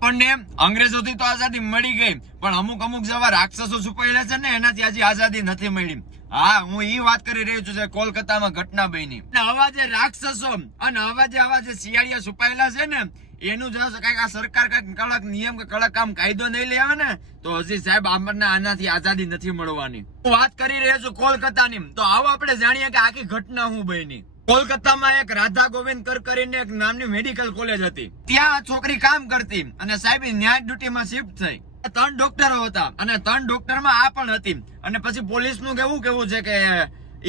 પણ અંગ્રેજોથી તો આઝાદી મળી ગઈ, પણ અમુક અમુક જેવા રાક્ષસો છુપાયેલા છે ને, એનાથી હજી આઝાદી નથી મળી. હા, હું એ વાત કરી રહ્યો છું કોલકાતામાં ઘટના બની. આવા જે રાક્ષસો અને આવા જે આવા જે શિયાળિયા છુપાયેલા છે ને, એનું જો કંઈક આ સરકાર કંઈક કડક નિયમ કે કડક આમ કાયદો નહીં લેવા ને, તો હજી સાહેબ આપણને આનાથી આઝાદી નથી મળવાની. હું વાત કરી રહ્યો છું કોલકાતાની, તો આવો આપણે જાણીએ કે આખી ઘટના હું બની. કોલકાતામાં એક રાધા ગોવિંદ કર કરીને એક નામની મેડિકલ કોલેજ હતી. ત્યાં છોકરી કામ કરતી અને સાહેબ ન્યાય ડ્યુટીમાં શિફ્ટ થઈ. ત્રણ ડોક્ટરો હતા અને ત્રણ ડોક્ટરમાં આ પણ હતી. અને પછી પોલીસનું કેવું કેવું છે કે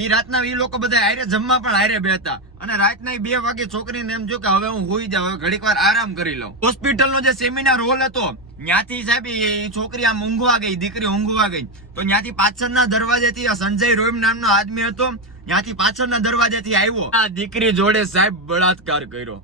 એ રાતના એ લોકો બધા હારે જમવા પણ હારે બેતા અને રાતના બે વાગે છોકરીને એમ જો કે હવે હું હોઈ જાઉં ઘડીક વાર આરામ કરી લઉં. હોસ્પિટલનો જે સેમિનાર હોલ હતો, ત્યાંથી સાહેબ ઈ છોકરી આમ ઊંઘવા ગઈ, દીકરી ઊંઘવા ગઈ. તો ત્યાંથી પાછળના દરવાજેથી આ સંજય રોયમ નામનો આદમી હતો. ત્યાંથી પાછળના દરવાજેથી આવ્યો. આ દીકરી જોડે સાહેબ બળાત્કાર કર્યો.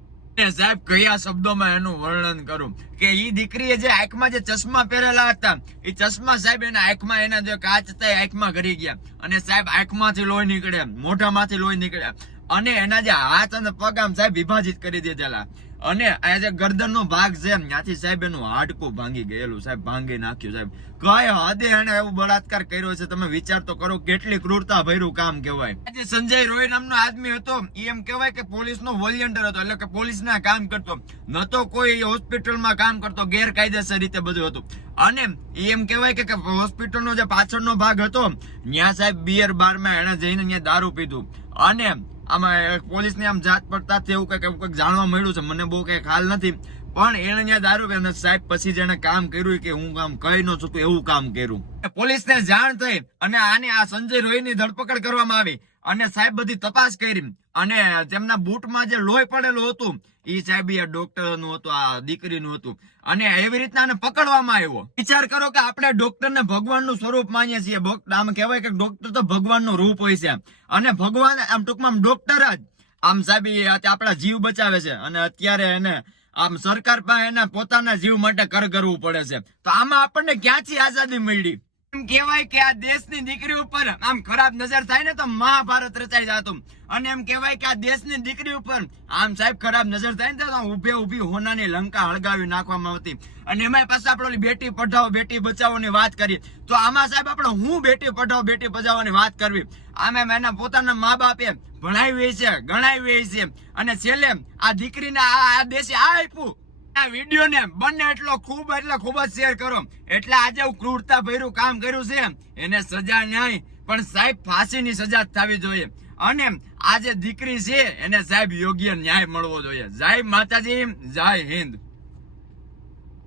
સાહેબ કયા શબ્દોમાં એનું વર્ણન કરું? કે એ દીકરીએ જે આંખમાં જે ચશ્મા પહેરેલા હતા એ ચશ્મા સાહેબ એના આંખમાં, એના જે કાચ હતા આંખમાં ઘરી ગયા. અને સાહેબ આંખમાંથી લોહી નીકળે મોઢામાંથી લોહી નીકળ્યા. અને એના જે હાથ અને પગ આમ સાહેબ વિભાજિત કરી દીધેલા અને આ જે ગરદનનો ભાગ છે ત્યાંથી સાહેબ એનું હાડકું ભાંગી ગયેલું, સાહેબ, ભાંગી નાખ્યું, સાહેબ. કઈ હદે એને એવું બળાત્કાર કર્યો છે, તમે વિચાર તો કરો, કેટલી ક્રૂરતા ભર્યું કામ કહેવાય. આજે સંજય રોય નામનો આદમી હતો એ એમ કહેવાય કે પોલીસ નો વોલિયન્ટર હતો, એટલે કે પોલીસ ના કામ કરતો. ન તો કોઈ હોસ્પિટલમાં કામ કરતો, ગેરકાયદેસર રીતે બધું હતું. અને એ એમ કહેવાય કે હોસ્પિટલ નો જે પાછળનો ભાગ હતો ત્યાં સાહેબ બિયર બારમાં એને જઈને ત્યાં દારૂ પીધું. અને આમાં પોલીસને આમ જાત પડતા એવું કંઈક એવું કંઈક જાણવા મળ્યું છે. મને બહુ કઈ ખ્યાલ નથી. પણ એને ત્યાં દારૂ પીને સાહેબ પછી જેને કામ કર્યું કે હું કામ કહી ન છું એવું કામ કર્યું. પોલીસને જાણ થઈ અને આને આ સંજય રોયની ધરપકડ કરવામાં આવી. અને સાહેબ બધી તપાસ કરી. અને તેમના બૂટમાં જે લોહી પડેલું હતું એ સાહેબ એ ડોક્ટરનું હતું, આ દીકરીનું હતું. અને એવી રીતના આને પકડવામાં આવ્યો. વિચાર કરો કે આપણે ડોક્ટર ને ભગવાનનું સ્વરૂપ માનીએ છીએ. આમ કહેવાય કે ડોક્ટર તો ભગવાનનું રૂપ હોય છે. અને ભગવાન આમ ટૂંકમાં ડોક્ટર જ. આમ સાહેબ આપણા જીવ બચાવે છે. અને અત્યારે એને આમ સરકાર પાસે એના પોતાના જીવ માટે કર કરવું પડે છે. તો આમાં આપણને ક્યાંથી આઝાદી મળી? કહેવાય કે આ દેશની દીકરી ઉપર આમ ખરાબ નજર થાય ને તો મહાભારત રચાઈ જતું. અને એમ કહેવાય કે આ દેશની દીકરી ઉપર આમ સાહેબ ખરાબ નજર થાય ને તો ઉભે ઊભી હોનાની લંકા હળગાવી નાખવામાં આવતી. અને એમાં પાછા આપણે બેટી પઢાઓ, બેટી બચાવોની વાત કરી તો આમાં સાહેબ આપણે હું બેટી પઢાઓ, બેટી બચાવોની વાત કરવી? આમાં એના પોતાના મા બાપે ભણાવી છે, ગણાવી છે. અને છેલ્લે આ દીકરીને આ દેશે આ આપ્યું. આ વિડીયોને બંને એટલો ખૂબ એટલે ખૂબ જ શેર કરો. એટલે આજે હું ક્રૂરતા ભર્યું કામ કર્યું છે એને સજા નહીં, પણ સાહેબ ફાંસીની સજા થવી જોઈએ. અને આ જે દીકરી છે, એને સાહેબ યોગ્ય ન્યાય મળવો જોઈએ. જય માતાજી, જય હિન્દ.